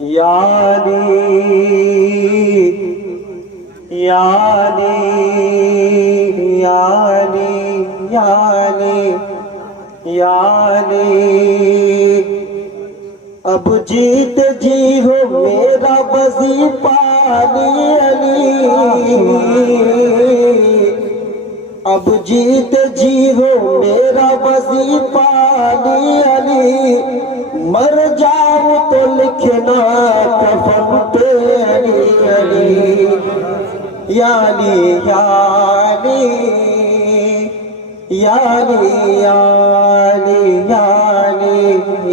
یا علی یا علی یا علی یا علی یا علی، اب جیت جی ہو میرا وظیفہ علی علی، اب جیت جی ہو میرا وظیفہ علی علی، مر جاؤ تو لکھنا کفن پہ علی علی یا علی یا علی یا علی یا علی یا علی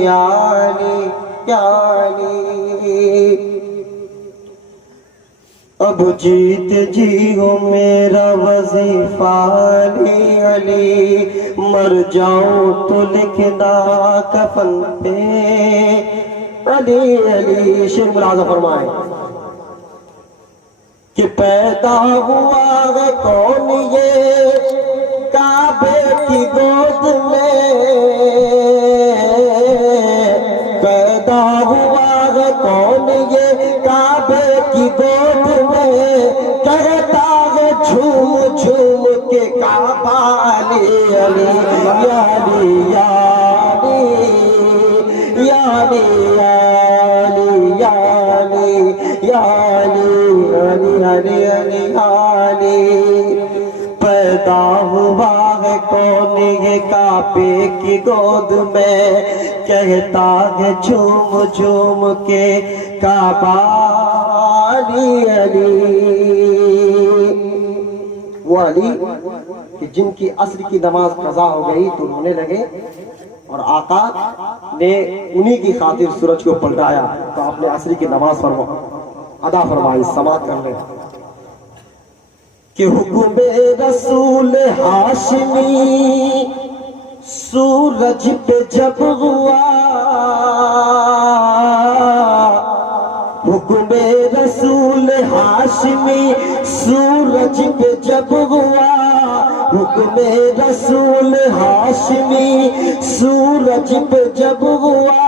یا علی یا علی، اب جیت جی ہو میرا وظیفہ علی علی، مر جاؤں تو لکھنا کفن پہ علی علی۔ شیر ملاحظہ فرمائیں کہ پیدا ہوا ہے کون یہ کعبے کی گود میں، پیدا ہوا ہے کون یہ کعبے کی گود میں، کہتا ہے جھوم جھوم کے کعبہ علی علی یا علی یا علی یا علی یا علی یا علی علی علی علی علی، پیدا ہوا ہے کون یہ کعبے کی گود میں، کہتا ہے جھوم جھوم کے کعبہ علی علی۔ وہ علی کہ جن کی عصر کی نماز قضا ہو گئی تو رونے لگے، اور آقا نے انہی کی خاطر سورج کو پلٹایا تو آپ نے عصر کی نماز ادا فرمائی۔ سماعت کر لیں کہ حکم رسول ہاشمی سورج پہ جب ہوا، حکم رسول ہاشمی سورج پہ جب ہوا، حکم رسول ہاشمی سورج پہ جب ہوا،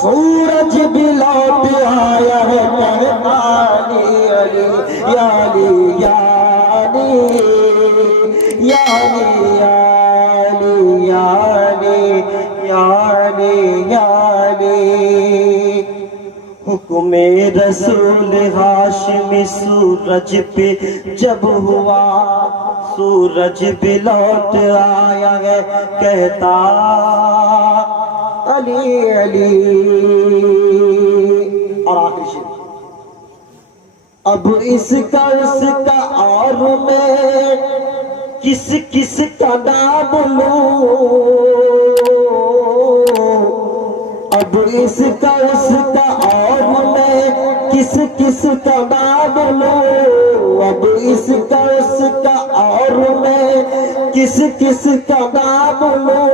سورج بھی لوٹ آیا ہے کہتا علی علی یا علی یا علی یا علی یا علی یا علی یا علی، حکم رسول ہاشمی سورج پہ جب ہوا، سورج بھی لوٹ آیا ہے کہتا علی علی۔ اور آخری شیر، اب اس کا اور میں کس کس کا نام لوں، اب اس کا اور میں کس کس کا نام لوں، اب اس کا اور میں کس کس کا نام لوں،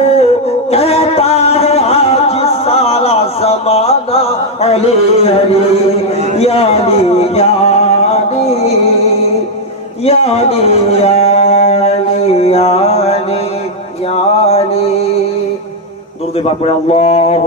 کہتا ہے آج سارا زمانہ علی علی یا علی یا علی یا علی یا علی یا علی یا علی۔ درود پاک پڑھیں اللہ